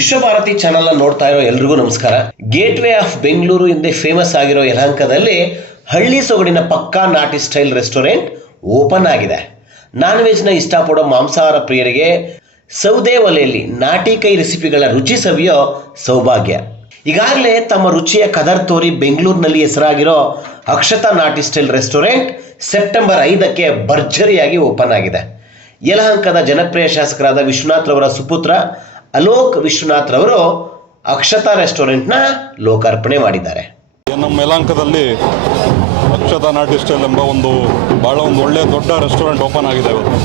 Vishwabharati channel ನೋಡ್ತಾ ಇರೋ ಎಲ್ರಿಗೂ ನಮಸ್ಕಾರ. ಗೇಟ್ ವೇ ಆಫ್ ಬೆಂಗಳೂರು ಹಿಂದೆ ಫೇಮಸ್ ಆಗಿರೋ ಯಲಹಂಕದಲ್ಲಿ ಹಳ್ಳಿ ಸೊಗಡಿನ ಪಕ್ಕಾ ನಾಟಿ ಸ್ಟೈಲ್ ರೆಸ್ಟೋರೆಂಟ್ ಓಪನ್ ಆಗಿದೆ. ನಾನ್ ವೆಜ್ನ ಇಷ್ಟಪಡೋ ಮಾಂಸಾಹಾರ ಪ್ರಿಯರಿಗೆ ಸೌದೆ ಒಲೆಯಲ್ಲಿ ನಾಟಿ ಕೈ ರೆಸಿಪಿಗಳ ರುಚಿ ಸವಿಯೋ ಸೌಭಾಗ್ಯ. ಈಗಾಗಲೇ ತಮ್ಮ ರುಚಿಯ ಕದರ್ ತೋರಿ ಬೆಂಗಳೂರಿನಲ್ಲಿ ಹೆಸರಾಗಿರೋ ಅಕ್ಷತಾ ನಾಟಿ ಸ್ಟೈಲ್ ರೆಸ್ಟೋರೆಂಟ್ ಸೆಪ್ಟೆಂಬರ್ ಐದಕ್ಕೆ ಭರ್ಜರಿಯಾಗಿ ಓಪನ್ ಆಗಿದೆ. ಯಲಹಂಕದ ಜನಪ್ರಿಯ ಶಾಸಕರಾದ ವಿಶ್ವನಾಥ್ ರವರ ಸುಪುತ್ರ ಅಲೋಕ್ ವಿಶ್ವನಾಥ್ ರವರು ಅಕ್ಷತಾ ರೆಸ್ಟೋರೆಂಟ್ನ ಲೋಕಾರ್ಪಣೆ ಮಾಡಿದ್ದಾರೆ. ನಮ್ಮ ಮೇಲಾಂಕದಲ್ಲಿ ಅಕ್ಷತಾ ನಾಟ್ ಸ್ಟೈಲ್ ಎಂಬ ಒಂದು ಭಾಳ ಒಂದು ಒಳ್ಳೆಯ ದೊಡ್ಡ ರೆಸ್ಟೋರೆಂಟ್ ಓಪನ್ ಆಗಿದೆ ಇವತ್ತು.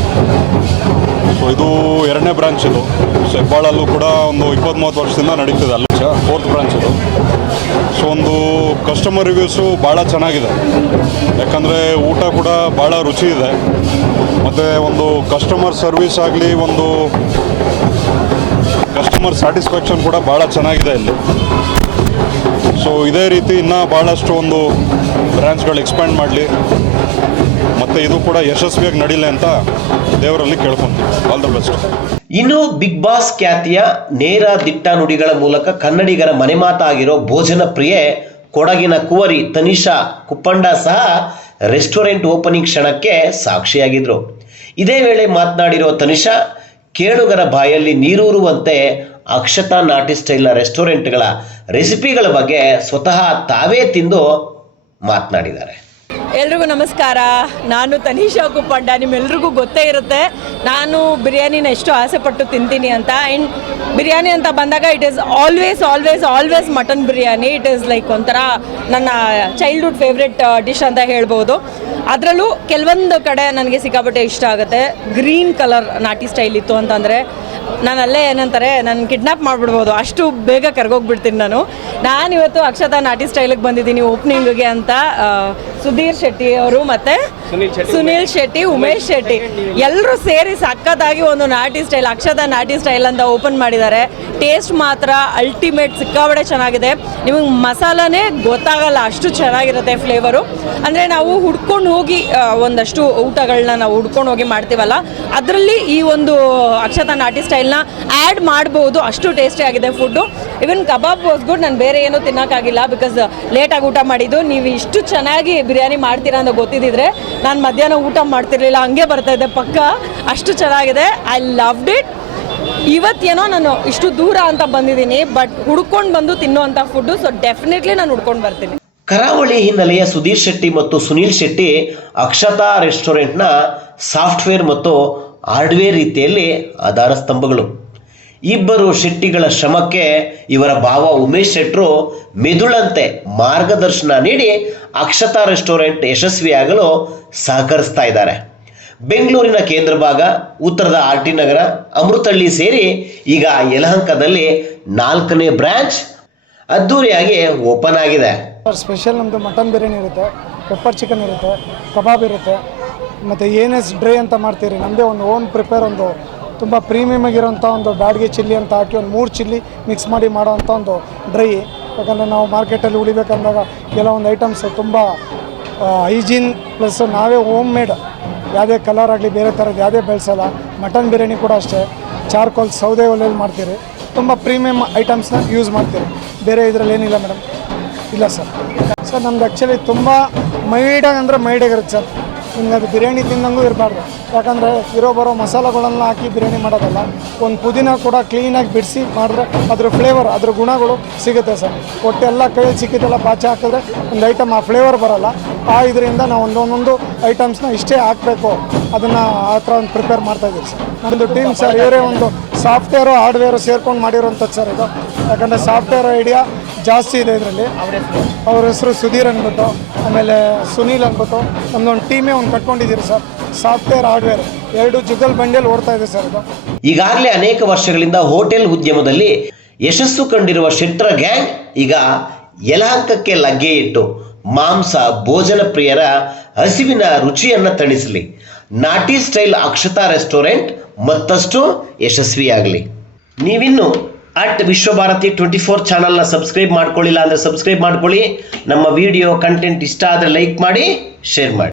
ಸೊ ಇದು ಎರಡನೇ ಬ್ರಾಂಚ್ ಇದು. ಸೊ ಹೆಬ್ಬಾಳಲ್ಲೂ ಕೂಡ ಒಂದು ಇಪ್ಪತ್ತ್ ಮೂವತ್ತು ವರ್ಷದಿಂದ ನಡೀತಿದೆ ಅಲ್ಲಿ ಫೋರ್ತ್ ಬ್ರಾಂಚ್ ಇದು. ಸೊ ಒಂದು ಕಸ್ಟಮರ್ ರಿವ್ಯೂಸು ಭಾಳ ಚೆನ್ನಾಗಿದೆ. ಯಾಕಂದರೆ ಊಟ ಕೂಡ ಭಾಳ ರುಚಿ ಇದೆ. ಮತ್ತು ಒಂದು ಕಸ್ಟಮರ್ ಸರ್ವಿಸ್ ಆಗಲಿ ಒಂದು ಕಸ್ಟಮರ್ ಸ್ಯಾಟಿಸ್ಫ್ಯಾಕ್ಷನ್ ಕೂಡ ಭಾಳ ಚೆನ್ನಾಗಿದೆ ಇಲ್ಲಿ. ಸೊ ಇದೇ ರೀತಿ ಇನ್ನೂ ಭಾಳಷ್ಟು ಒಂದು ಬ್ರ್ಯಾಂಚ್ಗಳು ಎಕ್ಸ್ಪ್ಯಾಂಡ್ ಮಾಡಲಿ. ಮತ್ತು ಇದು ಕೂಡ ಯಶಸ್ವಿಯಾಗಿ ನಡೀಲಿ ಅಂತ ದೇವರಲ್ಲಿ ಕೇಳ್ಕೊಂತೀವಿ. ಆಲ್ ದ ಬೆಸ್ಟ್ ಇನ್ನು ಬಿಗ್ ಬಾಸ್ ಖ್ಯಾತಿಯ ನೇರ ದಿಟ್ಟ ನುಡಿಗಳ ಮೂಲಕ ಕನ್ನಡಿಗರ ಮನೆಮಾತಾಗಿರೋ ಭೋಜನ ಪ್ರಿಯೆ, ಕೊಡಗಿನ ಕುವರಿ ತನಿಷಾ ಕುಪ್ಪಂಡ ಸಹ ರೆಸ್ಟೋರೆಂಟ್ ಓಪನಿಂಗ್ ಕ್ಷಣಕ್ಕೆ ಸಾಕ್ಷಿಯಾಗಿದ್ರು. ಇದೇ ವೇಳೆ ಮಾತನಾಡಿರೋ ತನಿಷಾ ಕೇಳುಗರ ಬಾಯಲ್ಲಿ ನೀರೂರುವಂತೆ ಅಕ್ಷತಾ ನಾಟಿ ಸ್ಟೈಲ್ನ ರೆಸ್ಟೋರೆಂಟ್ಗಳ ರೆಸಿಪಿಗಳ ಬಗ್ಗೆ ಸ್ವತಃ ತಾವೇ ತಿಂದು ಮಾತನಾಡಿದ್ದಾರೆ. ಎಲ್ರಿಗೂ ನಮಸ್ಕಾರ. ನಾನು ತನಿಷಾ ಕುಪ್ಪಂಡ. ನಿಮ್ಮೆಲ್ರಿಗೂ ಗೊತ್ತೇ ಇರುತ್ತೆ, ನಾನು ಬಿರಿಯಾನಿನ ಎಷ್ಟು ಆಸೆಪಟ್ಟು ತಿಂತೀನಿ ಅಂತ. ಆ್ಯಂಡ್ ಬಿರಿಯಾನಿ ಅಂತ ಬಂದಾಗ it is always always always mutton biryani. It is like ಒಂಥರ ನನ್ನ ಚೈಲ್ಡ್ಹುಡ್ ಫೇವ್ರೆಟ್ ಡಿಶ್ ಅಂತ ಹೇಳ್ಬೋದು. ಅದರಲ್ಲೂ ಕೆಲವೊಂದು ಕಡೆ ನನಗೆ ಸಿಕ್ಕಾಪಟ್ಟೆ ಇಷ್ಟ ಆಗುತ್ತೆ. ಗ್ರೀನ್ ಕಲರ್ ನಾಟಿ ಸ್ಟೈಲ್ ಇತ್ತು ಅಂತಂದರೆ ನಾನು ಅಲ್ಲೇ ಏನಂತಾರೆ, ನಾನು ಕಿಡ್ನಾಪ್ ಮಾಡಿಬಿಡ್ಬೋದು. ಅಷ್ಟು ಬೇಗ ಕರ್ಗೋಗ್ಬಿಡ್ತೀನಿ ನಾನು. ನಾನಿವತ್ತು ಅಕ್ಷತಾ ನಾಟಿ ಸ್ಟೈಲಿಗೆ ಬಂದಿದ್ದೀನಿ ಓಪನಿಂಗ್ಗೆ ಅಂತ ಸುಧೀರ್ ಶೆಟ್ಟಿ ಅವರು ಮತ್ತೆ ಸುನೀಲ್ ಶೆಟ್ಟಿ ಉಮೇಶ್ ಶೆಟ್ಟಿ ಎಲ್ಲರೂ ಸೇರಿ ಸಖತ್ತಾಗಿ ಒಂದು ನಾಟಿ ಸ್ಟೈಲ್ ಅಕ್ಷತ ನಾಟಿ ಸ್ಟೈಲ್ ಅಂತ ಓಪನ್ ಮಾಡಿದ್ದಾರೆ. ಟೇಸ್ಟ್ ಮಾತ್ರ ಅಲ್ಟಿಮೇಟ್ ಸಿಕ್ಕಾಬಡೆ ಚೆನ್ನಾಗಿದೆ. ನಿಮಗೆ ಮಸಾಲನೇ ಗೊತ್ತಾಗಲ್ಲ ಅಷ್ಟು ಚೆನ್ನಾಗಿರುತ್ತೆ ಫ್ಲೇವರು ಅಂದರೆ ನಾವು ಹುಡ್ಕೊಂಡು ಹೋಗಿ ಒಂದಷ್ಟು ಊಟಗಳನ್ನ ನಾವು ಹುಡ್ಕೊಂಡು ಹೋಗಿ ಮಾಡ್ತೀವಲ್ಲ ಅದರಲ್ಲಿ ಈ ಒಂದು ಅಕ್ಷತ ನಾಟಿ ಸ್ಟೈಲ್ನ ಆ್ಯಡ್ ಮಾಡ್ಬೋದು. ಅಷ್ಟು ಟೇಸ್ಟಿ ಆಗಿದೆ food even kebab was good ನಾನು ಬೇರೆ ಏನೂ ತಿನ್ನೋಕ್ಕಾಗಿಲ್ಲ ಬಿಕಾಸ್ ಲೇಟಾಗಿ ಊಟ ಮಾಡಿದ್ದು. ನೀವು ಇಷ್ಟು ಚೆನ್ನಾಗಿ ಬಿರಿಯಾನಿ ಮಾಡ್ತೀರಾ ಅಂತ ಗೊತ್ತಿದ್ದಿದ್ರೆ ನಾನು ಮಧ್ಯಾಹ್ನ ಊಟ ಮಾಡ್ತಿರ್ಲಿಲ್ಲ, ಹಂಗೆ ಬರ್ತಾ ಇದ್ದೆ ಪಕ್ಕ. ಅಷ್ಟು ಚೆನ್ನಾಗಿದೆ. ಐ ಲವ್ಡ್ ಇಟ್ ಇವತ್ತೇನೋ ನಾನು ಇಷ್ಟು ದೂರ ಅಂತ ಬಂದಿದ್ದೀನಿ ಬಟ್ ಹುಡ್ಕೊಂಡು ಬಂದು ತಿನ್ನುವಂಥ ಫುಡ್ಡು ಸೊ ಡೆಫಿನೆಟ್ಲಿ ನಾನು ಹುಡ್ಕೊಂಡು ಬರ್ತೀನಿ. ಕರಾವಳಿ ಹಿನ್ನೆಲೆಯ ಸುಧೀರ್ ಶೆಟ್ಟಿ ಮತ್ತು ಸುನೀಲ್ ಶೆಟ್ಟಿ ಅಕ್ಷತಾ ರೆಸ್ಟೋರೆಂಟ್ನ ಸಾಫ್ಟ್ವೇರ್ ಮತ್ತು ಹಾರ್ಡ್ವೇರ್ ರೀತಿಯಲ್ಲಿ ಆಧಾರ ಸ್ತಂಭಗಳು. ಇಬ್ಬರು ಶೆಟ್ಟಿಗಳ ಶ್ರಮಕ್ಕೆ ಇವರ ಭಾವ ಉಮೇಶ್ ಶೆಟ್ರು ಮೆದುಳಂತೆ ಮಾರ್ಗದರ್ಶನ ನೀಡಿ ಅಕ್ಷತಾ ರೆಸ್ಟೋರೆಂಟ್ ಯಶಸ್ವಿಯಾಗಲು ಸಹಕರಿಸ್ತಾ ಇದ್ದಾರೆ. ಬೆಂಗಳೂರಿನ ಕೇಂದ್ರ ಭಾಗ ಉತ್ತರದ ಆರ್ ಟಿ ನಗರ ಅಮೃತಹಳ್ಳಿ ಸೇರಿ ಈಗ ಯಲಹಂಕದಲ್ಲಿ ನಾಲ್ಕನೇ ಬ್ರಾಂಚ್ ಅದ್ದೂರಿಯಾಗಿ ಓಪನ್ ಆಗಿದೆ. ಸ್ಪೆಷಲ್ ನಮ್ಮದು ಮಟನ್ ಬಿರಿಯಾನಿ ಇರುತ್ತೆ, ಪೆಪ್ಪರ್ ಚಿಕನ್ ಇರುತ್ತೆ, ಕಬಾಬ್ ಇರುತ್ತೆ, ಮತ್ತು ಎಸ್ ಡ್ರೈ ಅಂತ ಮಾಡ್ತೀರಿ. ನಮ್ಮದೇ ಒಂದು ಓನ್ ಪ್ರಿಪೇರ್ ಒಂದು ತುಂಬ ಪ್ರೀಮಿಯಮ್ ಆಗಿರೋಂಥ ಒಂದು ಬ್ಯಾಡ್ಗೆ ಚಿಲ್ಲಿ ಅಂತ ಹಾಕಿ ಒಂದು ಮೂರು ಚಿಲ್ಲಿ ಮಿಕ್ಸ್ ಮಾಡಿ ಮಾಡೋವಂಥ ಒಂದು ಡ್ರೈ. ಯಾಕಂದರೆ ನಾವು ಮಾರ್ಕೆಟಲ್ಲಿ ಉಳಿಬೇಕಂದಾಗ ಕೆಲವೊಂದು ಐಟಮ್ಸ್ ತುಂಬ ಹೈಜೀನ್ ಪ್ಲಸ್ ನಾವೇ ಹೋಮ್ ಮೇಡ್ ಯಾವುದೇ ಕಲರ್ ಆಗಲಿ ಬೇರೆ ಥರದ್ದು ಯಾವುದೇ ಬೆಳೆಸಲ್ಲ. ಮಟನ್ ಬಿರಿಯಾನಿ ಕೂಡ ಅಷ್ಟೇ. ಚಾರ್ಕೋಲ್ ಸೌದೆ ಒಲೆಯಲ್ಲಿ ಮಾಡ್ತೀರಿ. ತುಂಬ ಪ್ರೀಮಿಯಮ್ ಐಟಮ್ಸ್ನ ಯೂಸ್ ಮಾಡ್ತೀರಿ. ಬೇರೆ ಇದರಲ್ಲಿ ಏನಿಲ್ಲ ಮೇಡಮ್ ಇಲ್ಲ ಸರ್ ಸರ್ ನಮ್ದು ಆ್ಯಕ್ಚುಲಿ ತುಂಬ ಮೈಡಾಗಿ ಅಂದರೆ ಮೈಡಾಗಿರುತ್ತೆ ಸರ್ ನಿಮ್ಗೆ ಅದು ಬಿರಿಯಾನಿ ತಿಂದಂಗೂ ಇರಬಾರ್ದು. ಯಾಕಂದರೆ ಇರೋ ಬರೋ ಮಸಾಲೆಗಳನ್ನ ಹಾಕಿ ಬಿರಿಯಾನಿ ಮಾಡೋದಲ್ಲ, ಒಂದು ಪುದೀನ ಕೂಡ ಕ್ಲೀನಾಗಿ ಬಿಡಿಸಿ ಮಾಡಿದ್ರೆ ಅದ್ರ ಫ್ಲೇವರ್ ಅದ್ರ ಗುಣಗಳು ಸಿಗುತ್ತೆ ಸರ್. ಒಟ್ಟೆಲ್ಲ ಕೈಯಲ್ಲಿ ಸಿಕ್ಕಿದ್ದೆಲ್ಲ ಪಾಚೆ ಹಾಕಿದ್ರೆ ಒಂದು ಐಟಮ್ ಆ ಫ್ಲೇವರ್ ಬರೋಲ್ಲ. ಆ ಇದರಿಂದ ನಾವು ಒಂದೊಂದೊಂದು ಐಟಮ್ಸ್ನ ಇಷ್ಟೇ ಹಾಕಬೇಕು. ಅದನ್ನು ಆ ಥರ ಒಂದು ಪ್ರಿಪೇರ್ ಮಾಡ್ತಾ ಇದ್ದೀವಿ ಸರ್. ನಮ್ಮದು ಟೀಮ್ ಸರ್, ಇವರೇ ಒಂದು ಸಾಫ್ಟ್ವೇರು ಹಾರ್ಡ್ವೇರು ಸೇರ್ಕೊಂಡು ಮಾಡಿರೋಂಥದ್ದು ಸರ್ ಇದು. ಯಾಕಂದರೆ ಸಾಫ್ಟ್ವೇರ್ ಐಡಿಯಾ ಜಾಸ್ತಿ ಇದೆ ಇದರಲ್ಲಿ. ಅವ್ರ ಹೆಸರು ಸುಧೀರ್ ಅಂದ್ಬಿಟ್ಟು, ಆಮೇಲೆ ಸುನೀಲ್ ಅಂದ್ಬಿಟ್ಟು ನಮ್ಮದೊಂದು ಟೀಮೇ ಒಂದು ಕಟ್ಕೊಂಡಿದ್ದೀರಿ ಸರ್. ಸಾಫ್ಟ್ವೇರ್ ಹಾರ್ಡ್ವೇರ್ ಎರಡು ಜುಗಲ್ ಬಂಡಿಯಲ್ಲಿ ಓಡ್ತಾ ಇದೆ ಸರ್ ಇದು. ಈಗಾಗಲೇ ಅನೇಕ ವರ್ಷಗಳಿಂದ ಹೋಟೆಲ್ ಉದ್ಯಮದಲ್ಲಿ ಯಶಸ್ಸು ಕಂಡಿರುವ ಶೆಟ್ರ ಗ್ಯಾಂಗ್ ಈಗ ಯಲಹಂಕಕ್ಕೆ ಲಗ್ಗೆ ಇಟ್ಟು ಮಾಂಸ ಭೋಜನ ಪ್ರಿಯರ ಹಸಿವಿನ ರುಚಿಯನ್ನ ತಣಿಸಲಿ. ನಾಟಿ ಸ್ಟೈಲ್ ಅಕ್ಷತಾ ರೆಸ್ಟೋರೆಂಟ್ ಮತ್ತಷ್ಟು ಯಶಸ್ವಿಯಾಗಲಿ. ನೀವಿನ್ನು ಅಟ್ ವಿಶ್ವಭಾರತಿ ಟ್ವೆಂಟಿ ಫೋರ್ ಚಾನಲ್ನ ಸಬ್ಸ್ಕ್ರೈಬ್ ಮಾಡ್ಕೊಳ್ಳಿಲ್ಲ ಅಂದರೆ ಸಬ್ಸ್ಕ್ರೈಬ್ ಮಾಡ್ಕೊಳ್ಳಿ. ನಮ್ಮ ವಿಡಿಯೋ ಕಂಟೆಂಟ್ ಇಷ್ಟ ಆದರೆ ಲೈಕ್ ಮಾಡಿ, ಶೇರ್ ಮಾಡಿ.